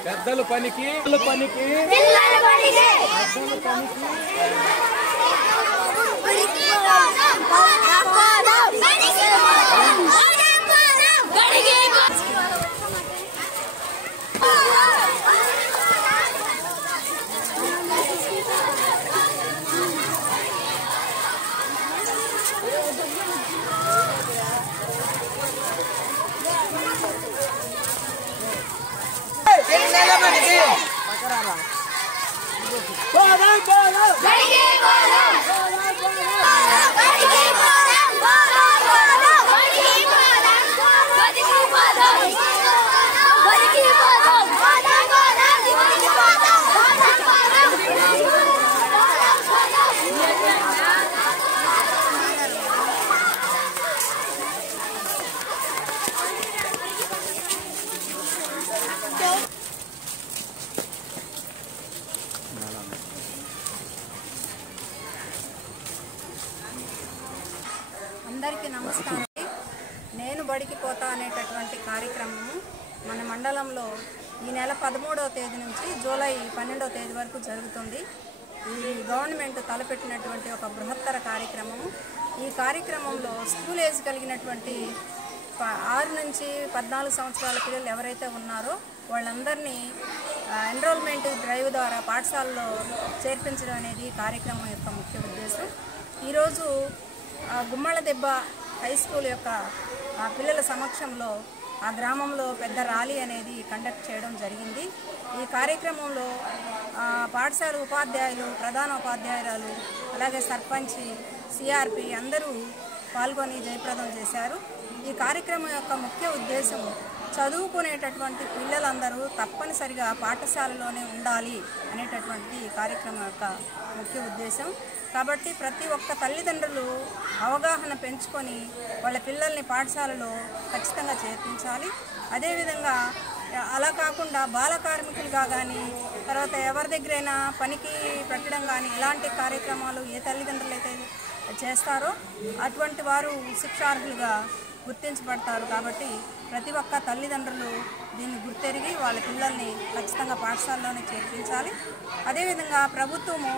పెద్దల పనికి అందరికీ నమస్కారం. నేను బడికి పోతా అనేటటువంటి కార్యక్రమము మన మండలంలో ఈ నెల 13వ తేదీ నుంచి జూలై 12వ తేదీ వరకు జరుగుతుంది. ఈ గవర్నమెంట్ తలపెట్టినటువంటి ఒక బృహత్తర కార్యక్రమము. ఈ కార్యక్రమంలో స్కూల్ ఏజ్ కలిగినటువంటి 6 నుంచి 14 సంవత్సరాల పిల్లలు ఎవరైతే ఉన్నారో వాళ్ళందరినీ ఎన్రోల్మెంట్ డ్రైవ్ ద్వారా పాఠశాలలో చేర్పించడం అనేది కార్యక్రమం యొక్క ముఖ్య ఉద్దేశం. ఈరోజు గుమ్మళ్ళదెబ్బ హై స్కూల్ యొక్క పిల్లల సమక్షంలో ఆ గ్రామంలో పెద్ద ర్యాలీ అనేది కండక్ట్ చేయడం జరిగింది. ఈ కార్యక్రమంలో పాఠశాల ఉపాధ్యాయులు, ప్రధాన ఉపాధ్యాయురాలు, అలాగే సర్పంచ్, సిఆర్పి అందరూ పాల్గొని జయప్రదం చేశారు. ఈ కార్యక్రమం యొక్క ముఖ్య ఉద్దేశం చదువుకునేటటువంటి పిల్లలందరూ తప్పనిసరిగా పాఠశాలలోనే ఉండాలి అనేటటువంటి ఈ కార్యక్రమం యొక్క ముఖ్య ఉద్దేశం. కాబట్టి ప్రతి ఒక్క తల్లిదండ్రులు అవగాహన పెంచుకొని వాళ్ళ పిల్లల్ని పాఠశాలలో ఖచ్చితంగా చేర్పించాలి. అదేవిధంగా అలా కాకుండా బాల కార్మికులుగా కానీ తర్వాత ఎవరి దగ్గరైనా పనికి పెట్టడం కానీ ఇలాంటి కార్యక్రమాలు ఏ తల్లిదండ్రులు అయితే చేస్తారో అటువంటి వారు శిక్షార్హులుగా గుర్తించబడతారు. కాబట్టి ప్రతి ఒక్క తల్లిదండ్రులు దీన్ని గుర్తెరిగి వాళ్ళ పిల్లల్ని ఖచ్చితంగా పాఠశాలలోనే చేర్పించాలి. అదేవిధంగా ప్రభుత్వము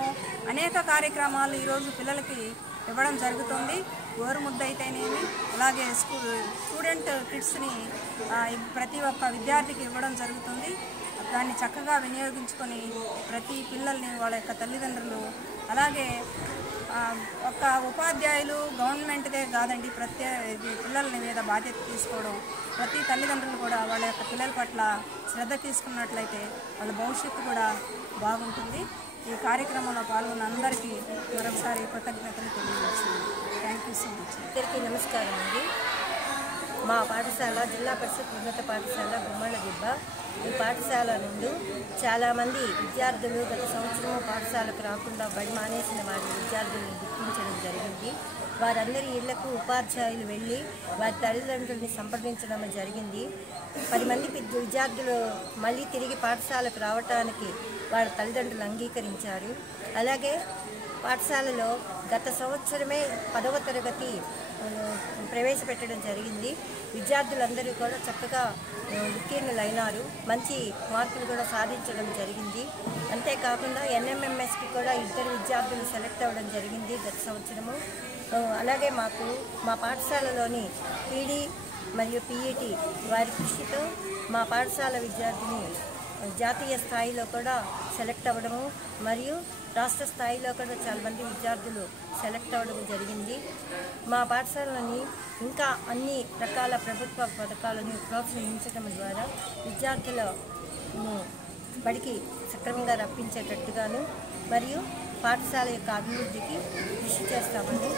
అనేక కార్యక్రమాలు ఈరోజు పిల్లలకి ఇవ్వడం జరుగుతుంది. గోరుముద్ద అయితేనేమి, అలాగే స్టూడెంట్ కిట్స్ని ప్రతి ఒక్క విద్యార్థికి ఇవ్వడం జరుగుతుంది. దాన్ని చక్కగా వినియోగించుకొని ప్రతి పిల్లల్ని వాళ్ళ యొక్క తల్లిదండ్రులు, అలాగే ఒక ఉపాధ్యాయులు గవర్నమెంట్దే కాదండి, పిల్లల మీద బాధ్యత తీసుకోవడం, ప్రతి తల్లిదండ్రులు కూడా వాళ్ళ యొక్క పిల్లల పట్ల శ్రద్ధ తీసుకున్నట్లయితే వాళ్ళ భవిష్యత్తు కూడా బాగుంటుంది. ఈ కార్యక్రమంలో పాల్గొన్న అందరికీ మరొకసారి కృతజ్ఞతలు తెలియజేస్తున్నాను. Thank you so much. అందరికీ నమస్కారం అండి. మా పాఠశాల జిల్లా పరిషత్ ఉన్నత పాఠశాల గుమ్మళ్ళదెబ్బ. ఈ పాఠశాల నుండి చాలామంది విద్యార్థులు గత సంవత్సరం పాఠశాలకు రాకుండా బడి మానేసిన వారి విద్యార్థులను గుర్తించడం జరిగింది. వారందరి ఇళ్లకు ఉపాధ్యాయులు వెళ్ళి వారి తల్లిదండ్రులని సంప్రదించడం జరిగింది. 10 మంది విద్యార్థులు మళ్ళీ తిరిగి పాఠశాలకు రావటానికి వారి తల్లిదండ్రులు అంగీకరించారు. అలాగే పాఠశాలలో గత సంవత్సరమే 10వ తరగతి ప్రవేశపెట్టడం జరిగింది. విద్యార్థులందరూ కూడా చక్కగా ఉత్తీర్ణులైనారు. మంచి మార్కులు కూడా సాధించడం జరిగింది. అంతేకాకుండా ఎన్ఎంఎంఎస్కి కూడా 2 విద్యార్థులు సెలెక్ట్ అవ్వడం జరిగింది గత సంవత్సరము. అలాగే మా పాఠశాలలోని పీడీ మరియు పీఈటీ వారి కృషితో మా పాఠశాల విద్యార్థిని జాతీయ స్థాయిలో కూడా సెలెక్ట్ అవ్వడము మరియు రాష్ట్ర స్థాయిలో కూడా చాలామంది విద్యార్థులు సెలెక్ట్ అవ్వడం జరిగింది. మా పాఠశాలని ఇంకా అన్ని రకాల ప్రభుత్వ పథకాలను ప్రోత్సహించడం ద్వారా విద్యార్థులను బడికి సక్రమంగా రప్పించేటట్టుగాను మరియు పాఠశాల యొక్క అభివృద్ధికి కృషి చేస్తామని